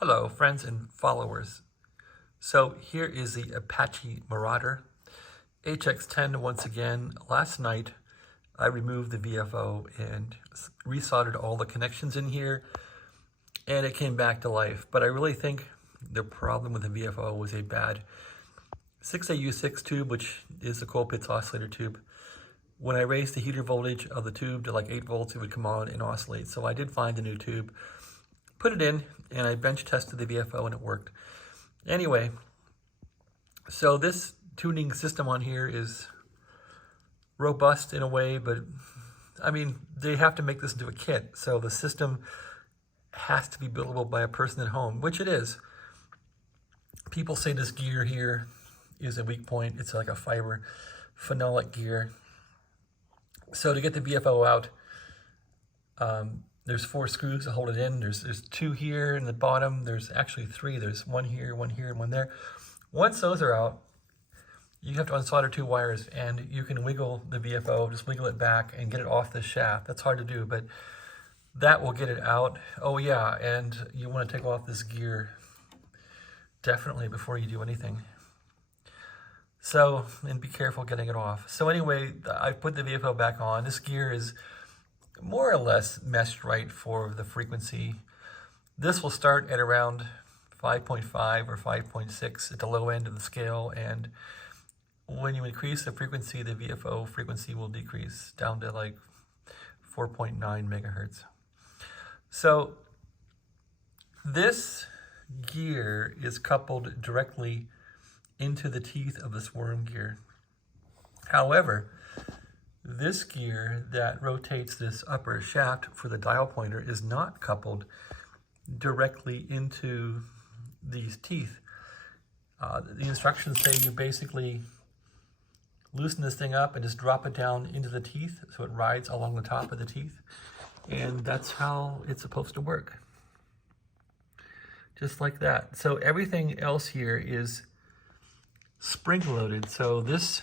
Hello, friends and followers. So here is the Apache Marauder HX-10 once again. Last night, I removed the VFO and resoldered all the connections in here, and it came back to life. But I really think the problem with the VFO was a bad 6AU6 tube, which is the Colpitts oscillator tube. When I raised the heater voltage of the tube to like 8 volts, it would come on and oscillate. So I did find a new tube, put it in, and I bench tested the VFO and it worked. Anyway, so this tuning system on here is robust in a way, but I mean, they have to make this into a kit. So the system has to be buildable by a person at home, which it is. People say this gear here is a weak point. It's like a fiber phenolic gear. So to get the VFO out, there's 4 screws to hold it in. There's 2 here in the bottom. There's actually 3. There's 1 here, 1 here, and 1 there. Once those are out, you have to unsolder 2 wires, and you can wiggle the VFO, just wiggle it back and get it off the shaft. That's hard to do, but that will get it out. Oh yeah, and you want to take off this gear definitely before you do anything. So, and be careful getting it off. So anyway, I put the VFO back on. This gear is more or less meshed right for the frequency. This will start at around 5.5 or 5.6 at the low end of the scale, and when you increase the frequency, the VFO frequency will decrease down to like 4.9 megahertz. So this gear is coupled directly into the teeth of this worm gear. However, this gear that rotates this upper shaft for the dial pointer is not coupled directly into these teeth. The instructions say you basically loosen this thing up and just drop it down into the teeth so it rides along the top of the teeth. And that's how it's supposed to work. Just like that. So everything else here is spring-loaded. So this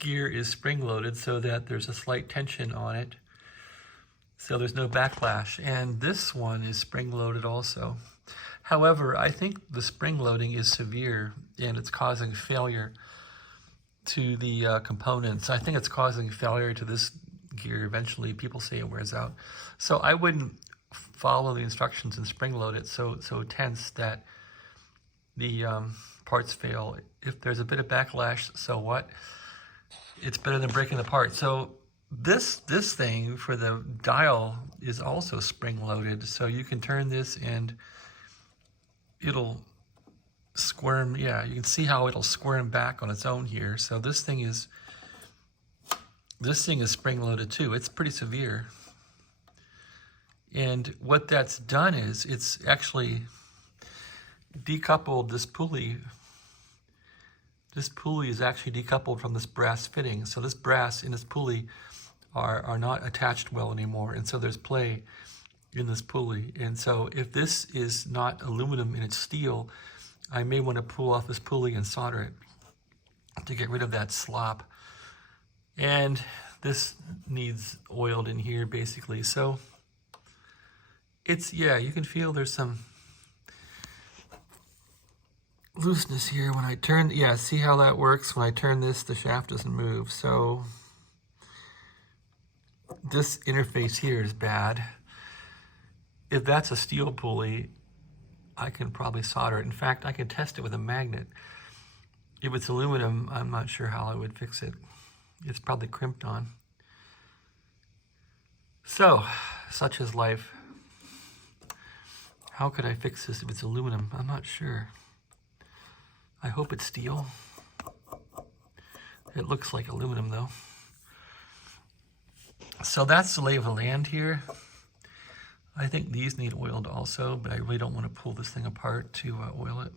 gear is spring-loaded so that there's a slight tension on it, so there's no backlash. And this one is spring-loaded also. However, I think the spring loading is severe and it's causing failure to the components. I think it's causing failure to this gear. Eventually, people say it wears out. So I wouldn't follow the instructions and spring-load it so tense that the parts fail. If there's a bit of backlash, so what? It's better than breaking the part. So this thing for the dial is also spring-loaded, so you can turn this and it'll squirm. Yeah, you can see how it'll squirm back on its own here. So this thing is spring-loaded too. It's pretty severe. And what that's done is it's actually decoupled this pulley. This pulley is actually decoupled from this brass fitting. So this brass and this pulley are not attached well anymore. And so there's play in this pulley. And so if this is not aluminum and it's steel, I may want to pull off this pulley and solder it to get rid of that slop. And this needs oiled in here basically. So it's, yeah, you can feel there's some looseness here when I turn. Yeah, see how that works? When I turn this, the shaft doesn't move. So this interface here is bad. If that's a steel pulley, I can probably solder it. In fact, I can test it with a magnet. If it's aluminum, I'm not sure how I would fix it. It's probably crimped on. So, such is life. How could I fix this if it's aluminum? I'm not sure. I hope it's steel. It looks like aluminum though. So that's the lay of the land here. I think these need oiled also, but I really don't want to pull this thing apart to oil it.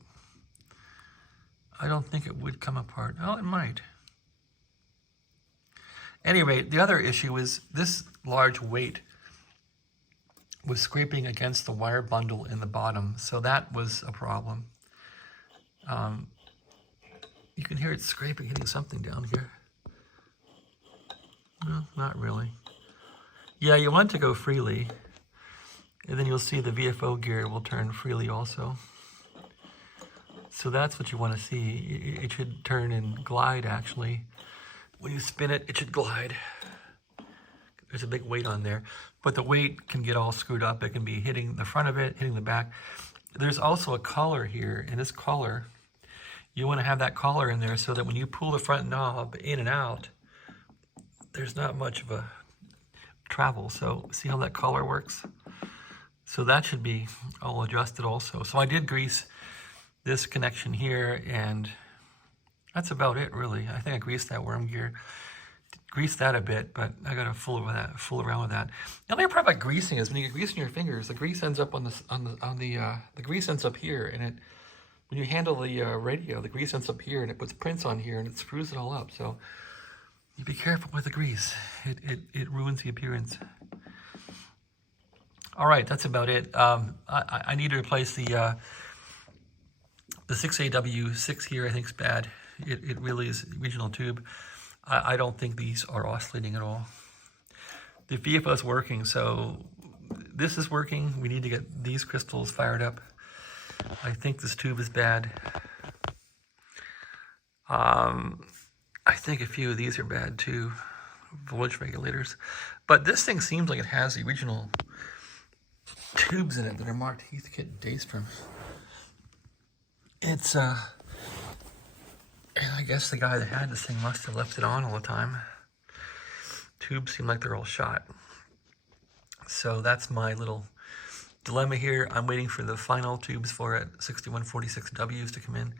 I don't think it would come apart. Oh, it might. Anyway, the other issue is this large weight was scraping against the wire bundle in the bottom, so that was a problem. You can hear it scraping, hitting something down here. No, not really. Yeah, you want to go freely. And then you'll see the VFO gear will turn freely also. So that's what you want to see. It should turn and glide actually. When you spin it, it should glide. There's a big weight on there, but the weight can get all screwed up. It can be hitting the front of it, hitting the back. There's also a collar here, and this collar, you want to have that collar in there so that when you pull the front knob in and out, there's not much of a travel. So see how that collar works? So that should be all adjusted also. So I did grease this connection here, and that's about it really. I think I greased that worm gear. Grease that a bit, but I gotta fool around with that. The only problem about greasing is when you get grease in your fingers, the grease ends up the grease ends up here, and it when you handle the radio, the grease ends up here, and it puts prints on here, and it screws it all up. So you be careful with the grease. It ruins the appearance. All right, that's about it. I need to replace the 6AW6 here. I think is bad. It really is original tube. I don't think these are oscillating at all. The VFO is working, so this is working. We need to get these crystals fired up. I think this tube is bad. I think a few of these are bad too, voltage regulators. But this thing seems like it has the original tubes in it that are marked Heathkit Daystrom. It's and I guess the guy that had this thing must have left it on all the time. Tubes seem like they're all shot. So that's my little dilemma here. I'm waiting for the final tubes for it, 6146Ws to come in.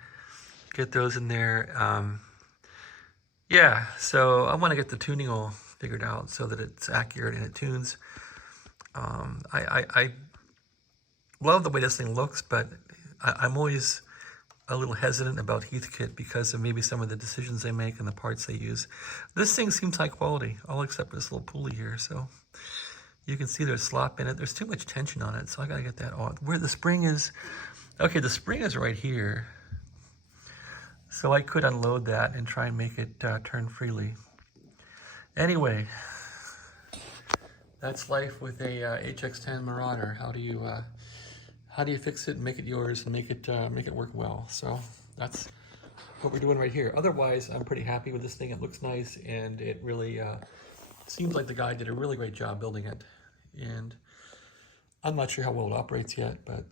Get those in there. Yeah, so I want to get the tuning all figured out so that it's accurate and it tunes. I love the way this thing looks, but I'm always a little hesitant about Heathkit because of maybe some of the decisions they make and the parts they use. This thing seems high quality, all except for this little pulley here. So you can see there's slop in it. There's too much tension on it, so I gotta get that off. Where the spring is, okay, the spring is right here. So I could unload that and try and make it turn freely. Anyway, that's life with a HX-10 Marauder. How do you fix it and make it yours and make it work well? So that's what we're doing right here. Otherwise, I'm pretty happy with this thing. It looks nice, and it really seems like the guy did a really great job building it. And I'm not sure how well it operates yet, but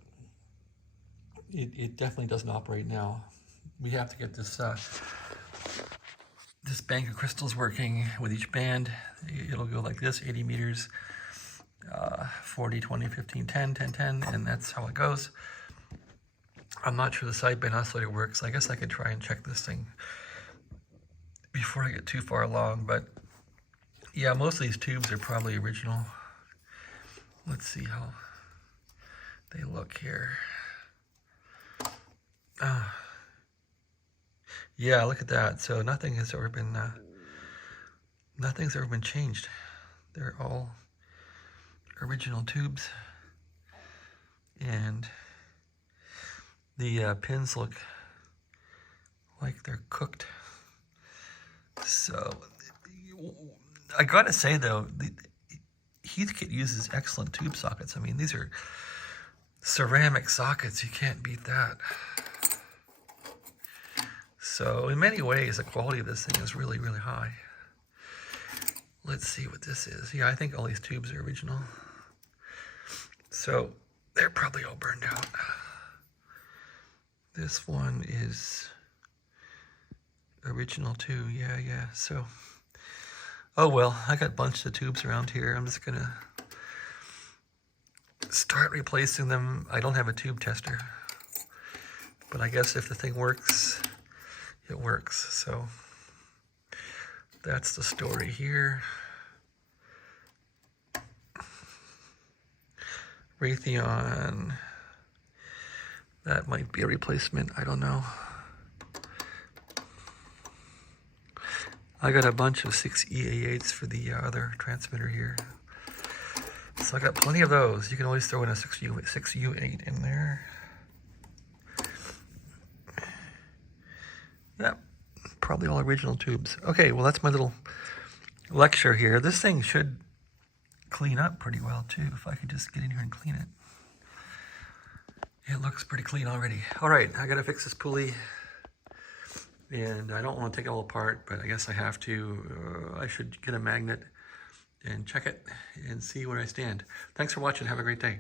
it definitely doesn't operate now. We have to get this this bank of crystals working with each band. It'll go like this, 80 meters. 40, 20, 15, 10, 10, 10, and that's how it goes. I'm not sure the sideband oscillator works. I guess I could try and check this thing before I get too far along, but yeah, most of these tubes are probably original. Let's see how they look here. Yeah, look at that. So nothing's ever been changed. They're all original tubes, and the pins look like they're cooked. So I gotta say though, the Heathkit uses excellent tube sockets. I mean, these are ceramic sockets. You can't beat that. So in many ways, the quality of this thing is really, really high. Let's see what this is. Yeah, I think all these tubes are original. So they're probably all burned out. This one is original too. Yeah. So, oh well, I got a bunch of tubes around here. I'm just gonna start replacing them. I don't have a tube tester, but I guess if the thing works, it works. So that's the story here. Raytheon, that might be a replacement, I don't know. I got a bunch of 6EA8s for the other transmitter here. So I got plenty of those. You can always throw in a 6U8 in there. Yep, probably all original tubes. Okay, well that's my little lecture here. This thing should clean up pretty well too. If I could just get in here and clean it. It looks pretty clean already. All right, I gotta fix this pulley. And I don't want to take it all apart, but I guess I have to. I should get a magnet and check it and see where I stand. Thanks for watching. Have a great day.